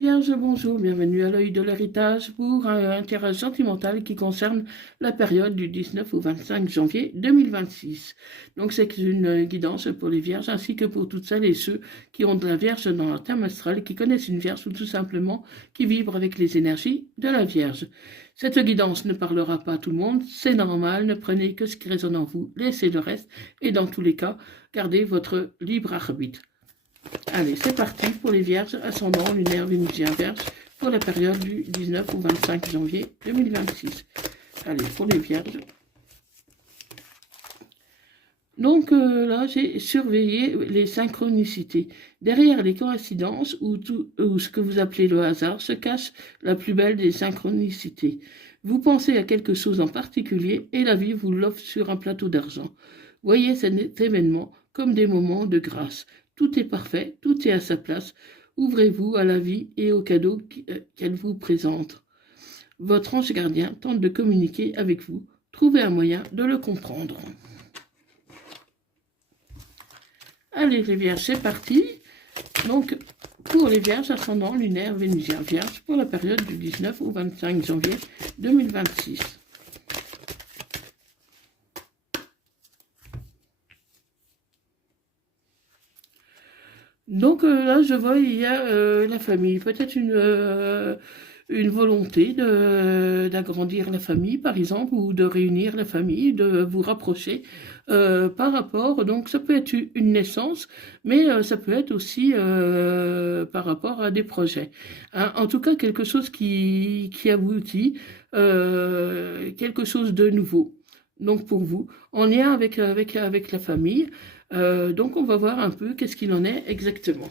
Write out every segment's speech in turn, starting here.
Vierge, bonjour, bienvenue à l'œil de l'héritage pour un tirage sentimental qui concerne la période du 19 au 25 janvier 2026. Donc c'est une guidance pour les vierges ainsi que pour toutes celles et ceux qui ont de la vierge dans leur thème astral, qui connaissent une vierge ou tout simplement qui vibrent avec les énergies de la vierge. Cette guidance ne parlera pas à tout le monde, c'est normal, ne prenez que ce qui résonne en vous, laissez le reste et dans tous les cas, gardez votre libre arbitre. Allez, c'est parti pour les vierges, ascendant lunaire vénusien vierge, pour la période du 19 au 25 janvier 2026. Allez, pour les vierges. Donc là, j'ai surveillé les synchronicités. Derrière les coïncidences ou ce que vous appelez le hasard se cache la plus belle des synchronicités. Vous pensez à quelque chose en particulier et la vie vous l'offre sur un plateau d'argent. Voyez cet événement comme des moments de grâce. Tout est parfait, tout est à sa place. Ouvrez-vous à la vie et aux cadeaux qu'elle vous présente. Votre ange gardien tente de communiquer avec vous. Trouvez un moyen de le comprendre. Allez les vierges, c'est parti. Donc, pour les vierges, ascendant lunaire vénusien vierge, pour la période du 19 au 25 janvier 2026. Donc là, je vois, il y a la famille, peut-être une volonté d'agrandir la famille, par exemple, ou de réunir la famille, de vous rapprocher par rapport, donc ça peut être une naissance, mais ça peut être aussi par rapport à des projets. Hein. En tout cas, quelque chose qui aboutit, quelque chose de nouveau. Donc pour vous, en lien avec la famille. Donc on va voir un peu qu'est-ce qu'il en est exactement.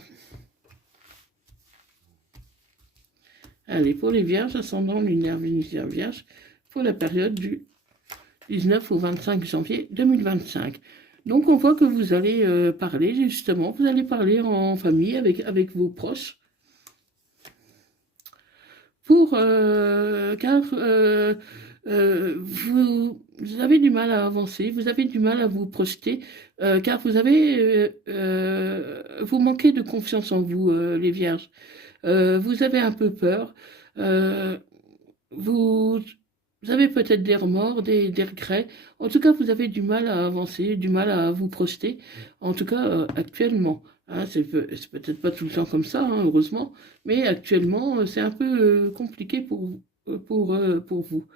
Allez, pour les vierges, ascendant lunaire vénusien vierge, pour la période du 19 au 25 janvier 2025. Donc on voit que vous allez parler, justement, vous allez parler en famille avec vos proches. Car vous avez du mal à avancer, vous avez du mal à vous projeter, car vous manquez de confiance en vous, les vierges. Vous avez un peu peur, euh, vous, vous avez peut-être des remords, des regrets. En tout cas, vous avez du mal à avancer, du mal à vous projeter, en tout cas actuellement. Hein, c'est peut-être pas tout le temps comme ça, hein, heureusement, mais actuellement, c'est un peu compliqué pour vous.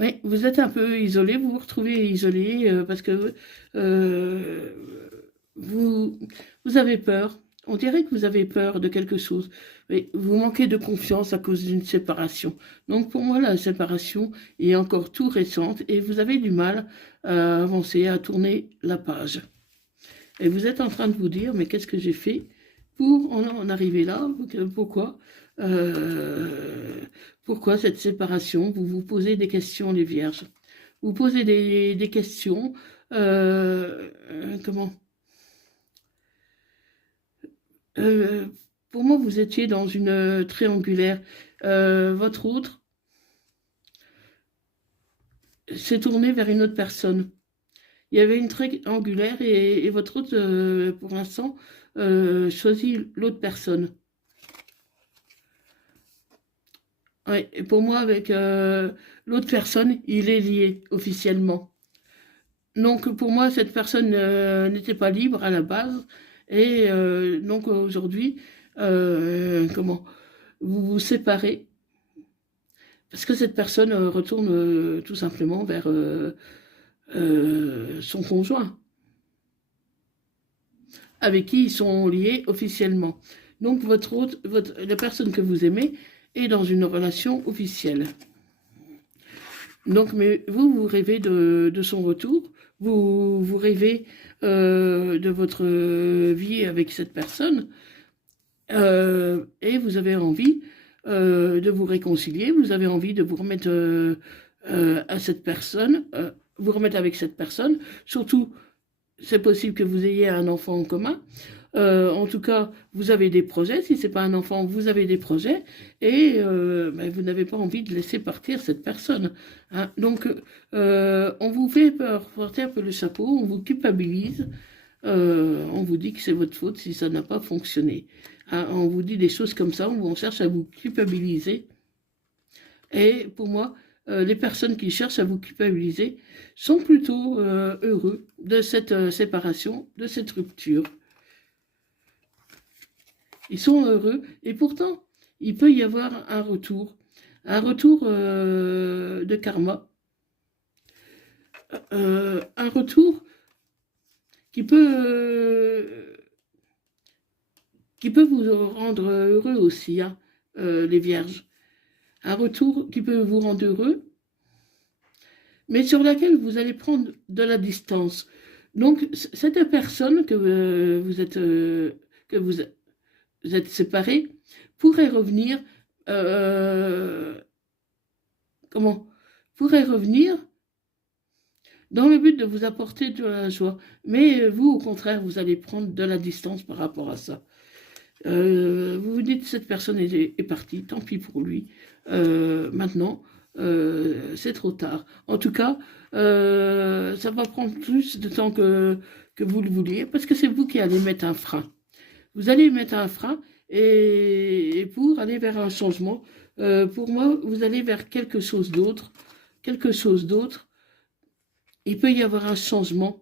Oui, vous êtes un peu isolé, vous vous retrouvez isolé parce que euh, vous, vous avez peur. On dirait que vous avez peur de quelque chose. Mais vous manquez de confiance à cause d'une séparation. Donc pour moi, la séparation est encore tout récente et vous avez du mal à avancer, à tourner la page. Et vous êtes en train de vous dire, mais qu'est-ce que j'ai fait pour en arriver là? Pourquoi pourquoi cette séparation? Vous vous posez des questions, les vierges. Vous posez des questions. Comment euh, Pour moi, vous étiez dans une triangulaire. Votre autre s'est tourné vers une autre personne. Il y avait une triangulaire et votre autre, pour l'instant, choisit l'autre personne. Ouais, et pour moi, avec l'autre personne, il est lié officiellement. Donc pour moi, cette personne n'était pas libre à la base. Et donc aujourd'hui, comment vous vous séparez parce que cette personne retourne tout simplement vers son conjoint, avec qui ils sont liés officiellement. Donc la personne que vous aimez est dans une relation officielle. Donc, mais vous rêvez de son retour, vous rêvez de votre vie avec cette personne, et vous avez envie de vous réconcilier, vous avez envie de vous remettre à cette personne, vous remettre avec cette personne, surtout c'est possible que vous ayez un enfant en commun. En tout cas, vous avez des projets. Si c'est pas un enfant, vous avez des projets et ben, vous n'avez pas envie de laisser partir cette personne. Hein. Donc, on vous fait porter un peu le chapeau, on vous culpabilise, on vous dit que c'est votre faute si ça n'a pas fonctionné. hein, on vous dit des choses comme ça, où on cherche à vous culpabiliser. Et pour moi, les personnes qui cherchent à vous culpabiliser sont plutôt heureux de cette séparation, de cette rupture. Ils sont heureux et pourtant, il peut y avoir un retour de karma, un retour qui peut vous rendre heureux aussi, hein, les vierges. Un retour qui peut vous rendre heureux, mais sur laquelle vous allez prendre de la distance. Donc, cette personne que vous êtes séparés pourrait revenir, pourrait revenir dans le but de vous apporter de la joie. Mais vous, au contraire, vous allez prendre de la distance par rapport à ça. Vous vous dites, cette personne est partie, tant pis pour lui. Maintenant, c'est trop tard. En tout cas, ça va prendre plus de temps que vous le vouliez, parce que c'est vous qui allez mettre un frein. Vous allez mettre un frein, et pour aller vers un changement, pour moi, vous allez vers quelque chose d'autre. Il peut y avoir un changement.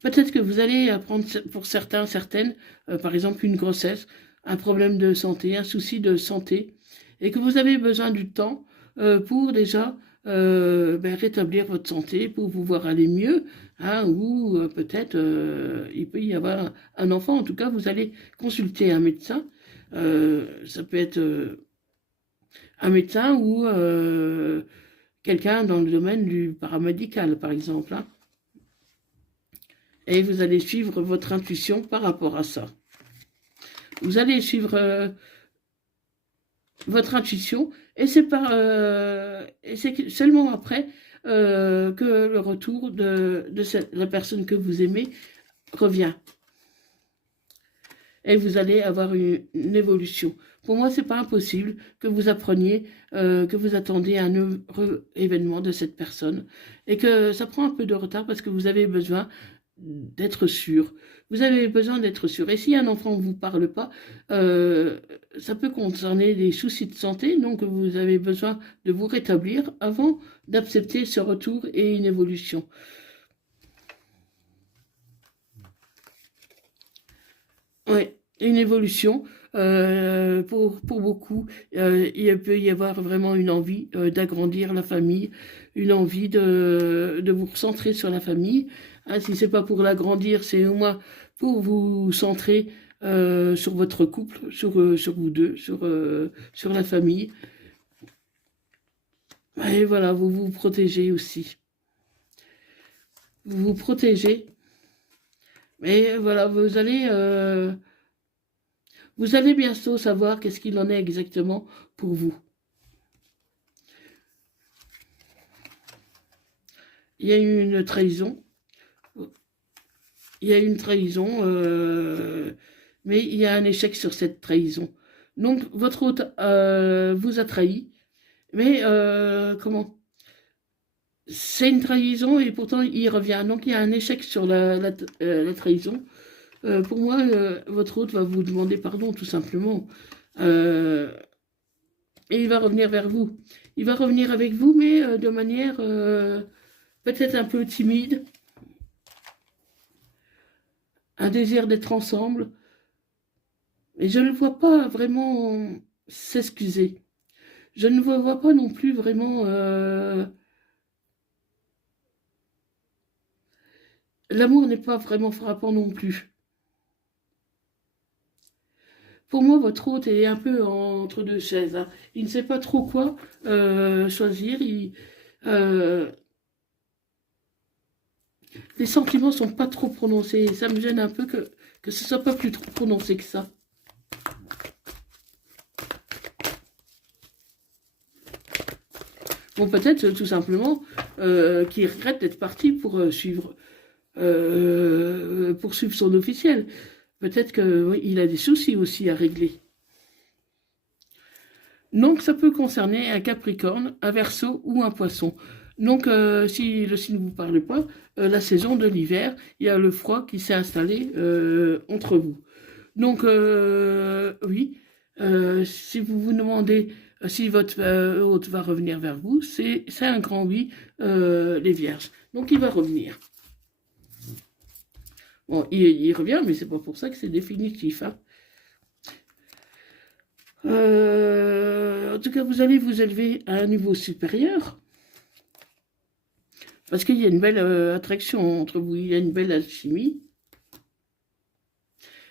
Peut-être que vous allez apprendre, pour certains, certaines, par exemple une grossesse, un problème de santé, un souci de santé, et que vous avez besoin du temps pour déjà rétablir votre santé, pour vous voir aller mieux, hein, ou peut-être il peut y avoir un enfant. En tout cas, vous allez consulter un médecin. Ça peut être un médecin ou quelqu'un dans le domaine du paramédical, par exemple, hein. Et vous allez suivre votre intuition par rapport à ça. Vous allez suivre votre intuition, et c'est seulement après que le retour de la personne que vous aimez revient. Et vous allez avoir une évolution. Pour moi, c'est pas impossible que vous appreniez, que vous attendez un heureux événement de cette personne, et que ça prend un peu de retard parce que vous avez besoin d'être sûr. Vous avez besoin d'être sûr. Et si un enfant ne vous parle pas, ça peut concerner des soucis de santé, donc vous avez besoin de vous rétablir avant d'accepter ce retour et une évolution. Ouais, une évolution. Pour beaucoup, il peut y avoir vraiment une envie d'agrandir la famille, une envie de vous recentrer sur la famille. Hein, si c'est pas pour l'agrandir, c'est au moins pour vous centrer sur votre couple, sur vous deux, sur la famille. Et voilà, vous vous protégez aussi. Vous vous protégez. Mais voilà, vous allez bientôt savoir qu'est-ce qu'il en est exactement pour vous. Il y a eu une trahison. Il y a eu une trahison, mais il y a un échec sur cette trahison. Donc, votre hôte vous a trahi, mais c'est une trahison et pourtant il revient. Donc, il y a un échec sur la trahison. Pour moi, votre hôte va vous demander pardon, tout simplement. Et il va revenir vers vous. Il va revenir avec vous, mais de manière peut-être un peu timide. Un désir d'être ensemble. Et je ne le vois pas vraiment s'excuser. Je ne le vois pas non plus vraiment... L'amour n'est pas vraiment frappant non plus. Pour moi, votre hôte est un peu entre deux chaises, hein. Il ne sait pas trop quoi choisir. Les sentiments sont pas trop prononcés. Ça me gêne un peu que ce soit pas plus trop prononcé que ça. Bon, peut-être tout simplement qu'il regrette d'être parti pour suivre son officiel. Peut-être qu'il a des soucis aussi à régler. Donc, ça peut concerner un Capricorne, un Verseau ou un Poisson. Donc, si le signe ne vous parle pas, la saison de l'hiver, il y a le froid qui s'est installé entre vous. Donc, oui, si vous vous demandez si votre hôte va revenir vers vous, c'est un grand oui, les vierges. Donc, il va revenir. Bon, il revient, mais c'est pas pour ça que c'est définitif. Hein. En tout cas, vous allez vous élever à un niveau supérieur. Parce qu'il y a une belle attraction entre vous, il y a une belle alchimie.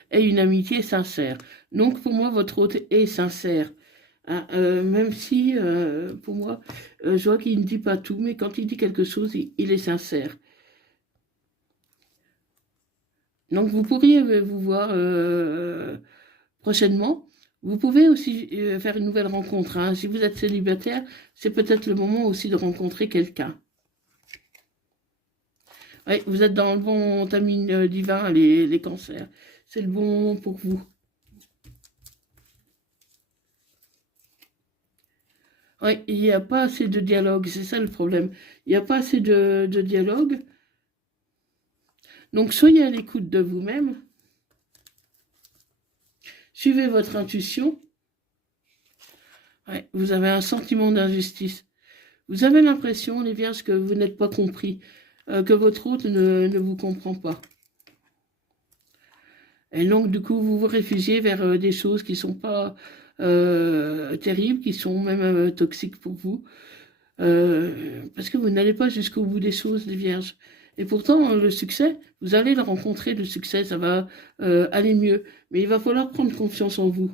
Et une amitié sincère. Donc, pour moi, votre hôte est sincère. Hein, même si, pour moi, je vois qu'il ne dit pas tout, mais quand il dit quelque chose, il est sincère. Donc, vous pourriez vous voir prochainement. Vous pouvez aussi faire une nouvelle rencontre. Hein. Si vous êtes célibataire, c'est peut-être le moment aussi de rencontrer quelqu'un. Oui, vous êtes dans le bon timing divin, les cancers. C'est le bon moment pour vous. Oui, il n'y a pas assez de dialogue, c'est ça le problème. Il n'y a pas assez de dialogue. Donc, soyez à l'écoute de vous-même. Suivez votre intuition. Ouais, vous avez un sentiment d'injustice. Vous avez l'impression, les vierges, que vous n'êtes pas compris, que votre hôte ne vous comprend pas. Et donc, du coup, vous vous réfugiez vers des choses qui ne sont pas terribles, qui sont même toxiques pour vous. Parce que vous n'allez pas jusqu'au bout des choses, les vierges. Et pourtant, le succès, vous allez le rencontrer, le succès, ça va aller mieux. Mais il va falloir prendre confiance en vous.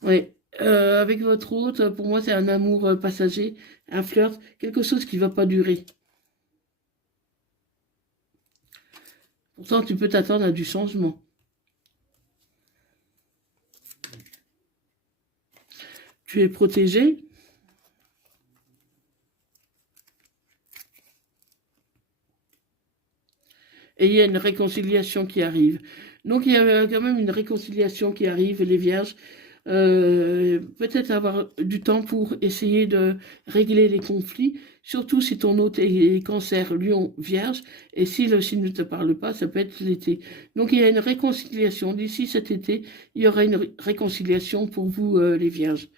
Oui. Avec votre hôte, pour moi, c'est un amour passager, un flirt, quelque chose qui ne va pas durer. Pourtant, tu peux t'attendre à du changement. Tu es protégé. Et il y a une réconciliation qui arrive. Donc il y a quand même une réconciliation qui arrive, les vierges. Peut-être avoir du temps pour essayer de régler les conflits, surtout si ton hôte est cancer, lion, vierge, et si le signe ne te parle pas, ça peut être l'été. Donc il y a une réconciliation. D'ici cet été, il y aura une réconciliation pour vous, les vierges.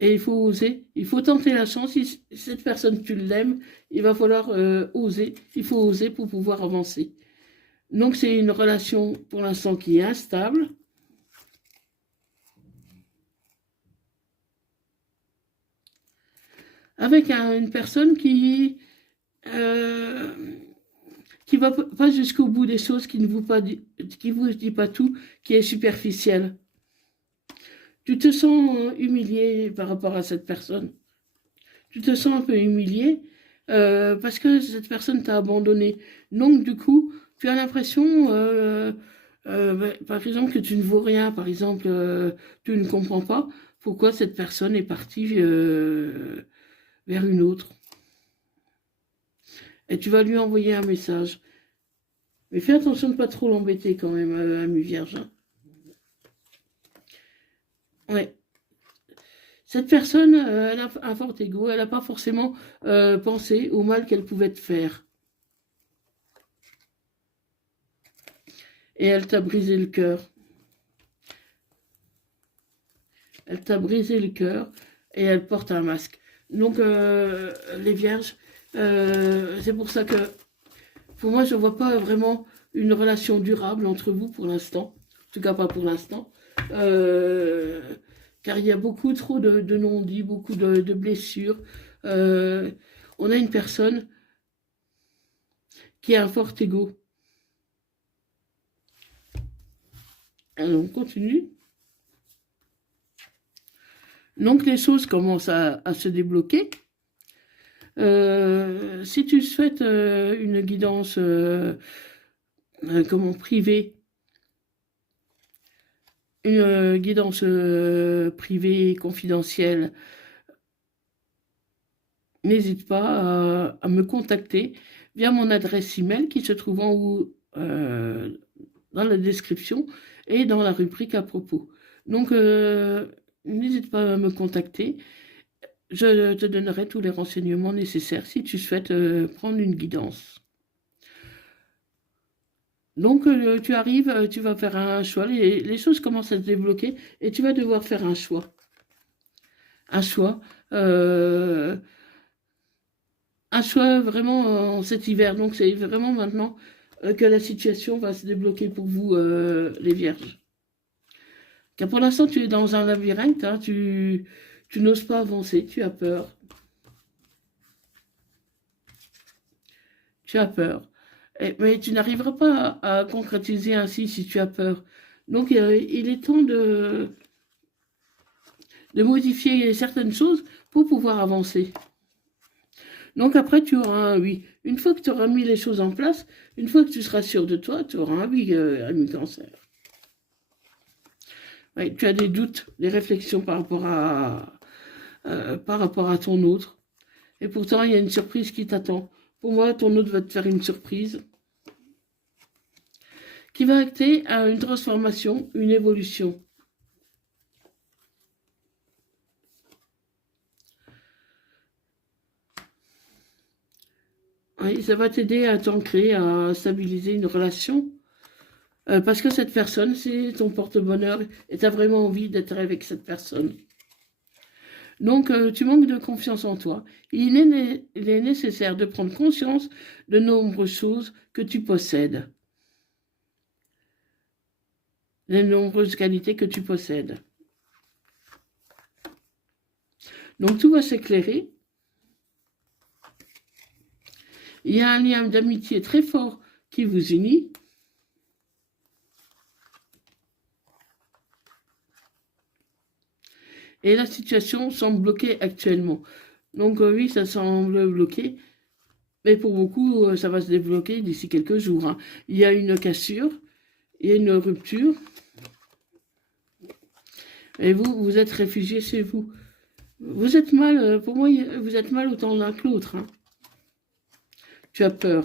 Et il faut oser, il faut tenter la chance. Si cette personne, tu l'aimes, il va falloir oser. Il faut oser pour pouvoir avancer. Donc c'est une relation pour l'instant qui est instable. Avec une personne euh, qui va pas jusqu'au bout des choses, qui vous dit pas tout, qui est superficielle. Tu te sens humilié par rapport à cette personne. Tu te sens un peu humilié parce que cette personne t'a abandonné. Donc, du coup, tu as l'impression, par exemple, que tu ne vaux rien. Par exemple, tu ne comprends pas pourquoi cette personne est partie vers une autre. Et tu vas lui envoyer un message. Mais fais attention de ne pas trop l'embêter quand même, ami vierge. Hein. Ouais. Cette personne, elle a un fort ego, elle n'a pas forcément pensé au mal qu'elle pouvait te faire. Et elle t'a brisé le cœur. Elle t'a brisé le cœur et elle porte un masque. Donc, les vierges, c'est pour ça que, pour moi, je ne vois pas vraiment une relation durable entre vous pour l'instant. En tout cas, pas pour l'instant. Car il y a beaucoup trop de non-dits, beaucoup de blessures. On a une personne qui a un fort ego. Alors, on continue. Donc, les choses commencent à se débloquer. Si tu souhaites une guidance comment privée, une guidance privée, confidentielle, n'hésite pas à me contacter via mon adresse email qui se trouve en haut dans la description et dans la rubrique à propos. Donc, n'hésite pas à me contacter. je te donnerai tous les renseignements nécessaires si tu souhaites prendre une guidance. Donc, tu arrives, tu vas faire un choix, les choses commencent à se débloquer et tu vas devoir faire un choix. Un choix, euh, un choix vraiment en cet hiver. Donc, c'est vraiment maintenant que la situation va se débloquer pour vous, les vierges. Car pour l'instant, tu es dans un labyrinthe, hein, tu n'oses pas avancer, tu as peur. Tu as peur. Mais tu n'arriveras pas à concrétiser ainsi si tu as peur. Donc, il est temps de modifier certaines choses pour pouvoir avancer. Donc après, tu auras un oui. Une fois que tu auras mis les choses en place, une fois que tu seras sûr de toi, tu auras un oui, ami cancer. Ouais, tu as des doutes, des réflexions par rapport à ton autre. Et pourtant, il y a une surprise qui t'attend. Pour moi, ton autre va te faire une surprise qui va acter à une transformation, une évolution. Oui, ça va t'aider à t'ancrer, à stabiliser une relation. Parce que cette personne, c'est ton porte-bonheur et tu as vraiment envie d'être avec cette personne. Donc, tu manques de confiance en toi. Il est nécessaire de prendre conscience de nombreuses choses que tu possèdes. Les nombreuses qualités que tu possèdes. Donc, tout va s'éclairer. Il y a un lien d'amitié très fort qui vous unit. Et la situation semble bloquée actuellement. Donc oui, ça semble bloqué. Mais pour beaucoup, ça va se débloquer d'ici quelques jours. Hein. Il y a une cassure, il y a une rupture. Et vous, vous êtes réfugié chez vous. Vous êtes mal, pour moi, vous êtes mal autant l'un que l'autre. Hein. Tu as peur.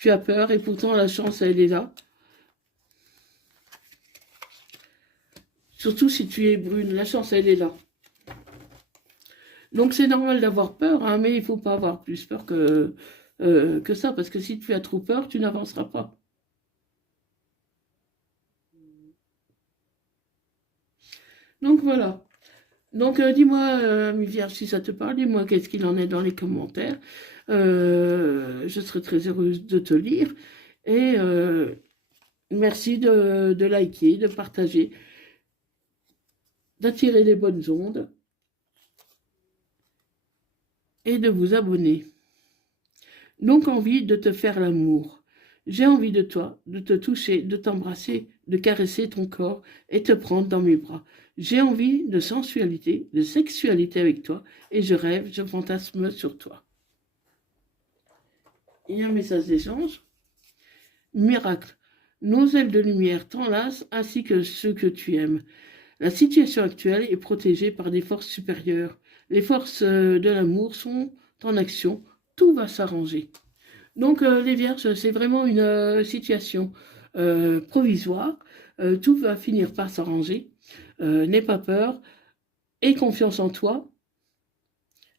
Tu as peur et pourtant la chance, elle est là. Surtout si tu es brune, la chance, elle est là. Donc c'est normal d'avoir peur, hein, mais il ne faut pas avoir plus peur que ça, parce que si tu as trop peur, tu n'avanceras pas. Donc voilà. Donc dis-moi, mes vierges, si ça te parle, dis-moi qu'est-ce qu'il en est dans les commentaires. Je serai très heureuse de te lire. Et merci de liker, de partager, d'attirer les bonnes ondes et de vous abonner. Donc envie de te faire l'amour. J'ai envie de toi, de te toucher, de t'embrasser, de caresser ton corps et te prendre dans mes bras. J'ai envie de sensualité, de sexualité avec toi et je rêve, je fantasme sur toi. Il y a un message d'échange. Miracle. Nos ailes de lumière t'enlacent ainsi que ceux que tu aimes. La situation actuelle est protégée par des forces supérieures. Les forces de l'amour sont en action. Tout va s'arranger. Donc les vierges, c'est vraiment une situation provisoire. Tout va finir par s'arranger. N'aie pas peur. Aie confiance en toi.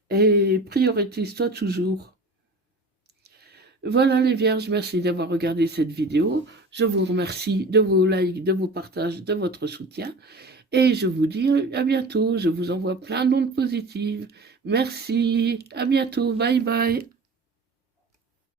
Et priorise-toi toujours. Voilà les vierges, merci d'avoir regardé cette vidéo. Je vous remercie de vos likes, de vos partages, de votre soutien. Et je vous dis à bientôt. Je vous envoie plein d'ondes positives. Merci. À bientôt. Bye bye.